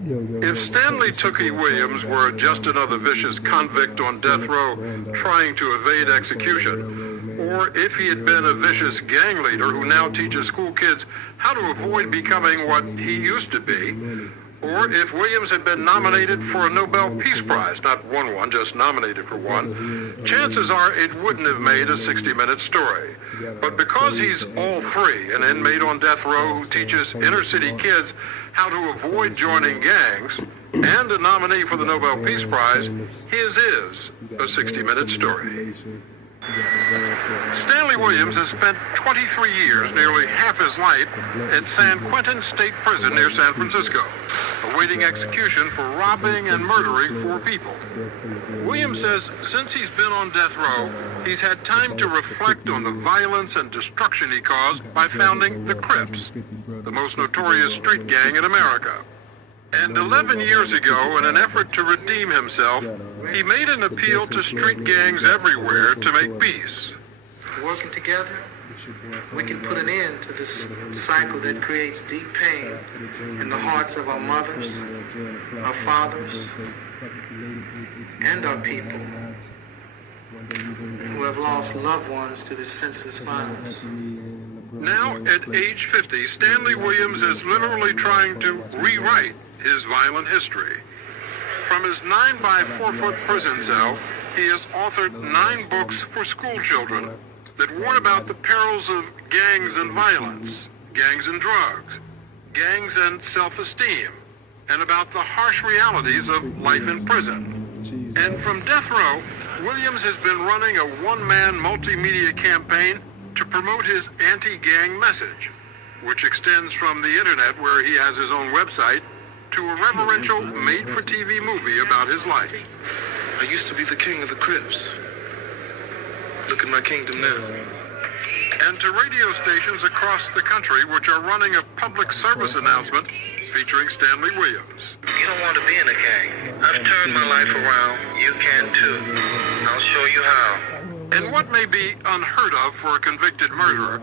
If Stanley Tookie Williams were just another vicious convict on death row trying to evade execution, or if he had been a vicious gang leader who now teaches school kids how to avoid becoming what he used to be, or if Williams had been nominated for a Nobel Peace Prize, not won one, just nominated for one, chances are it wouldn't have made a 60-minute story. But because he's all three, an inmate on death row who teaches inner-city kids how to avoid joining gangs, and a nominee for the Nobel Peace Prize, his is a 60-minute story. Stanley Williams has spent 23 years, nearly half his life, at San Quentin State Prison near San Francisco, awaiting execution for robbing and murdering 4 people. Williams says since he's been on death row, he's had time to reflect on the violence and destruction he caused by founding the Crips, the most notorious street gang in America. And 11 years ago, in an effort to redeem himself, he made an appeal to street gangs everywhere to make peace. Working together, we can put an end to this cycle that creates deep pain in the hearts of our mothers, our fathers, and our people who have lost loved ones to this senseless violence. Now, at age 50, Stanley Williams is literally trying to rewrite his violent history. From his 9 by 4 foot prison cell, he has authored 9 books for school children that warn about the perils of gangs and violence, gangs and drugs, gangs and self-esteem, and about the harsh realities of life in prison. And from death row, Williams has been running a one-man multimedia campaign to promote his anti-gang message, which extends from the internet, where he has his own website, to a reverential made-for-TV movie about his life. I used to be the king of the Crips. Look at my kingdom now. And to radio stations across the country, which are running a public service announcement featuring Stanley Williams. You don't want to be in a gang. I've turned my life around. You can too. I'll show you how. And what may be unheard of for a convicted murderer,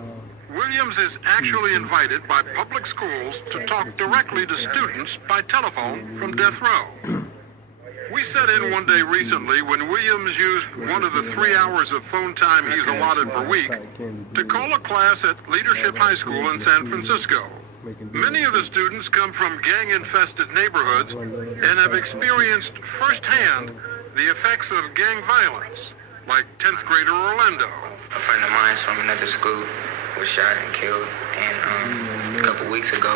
Williams is actually invited by public schools to talk directly to students by telephone from death row. We sat in one day recently when Williams used one of the 3 hours of phone time he's allotted per week to call a class at Leadership High School in San Francisco. Many of the students come from gang-infested neighborhoods and have experienced firsthand the effects of gang violence, like 10th grader Orlando. A friend of mine from another school was shot and killed, and a couple weeks ago,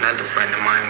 another friend of mine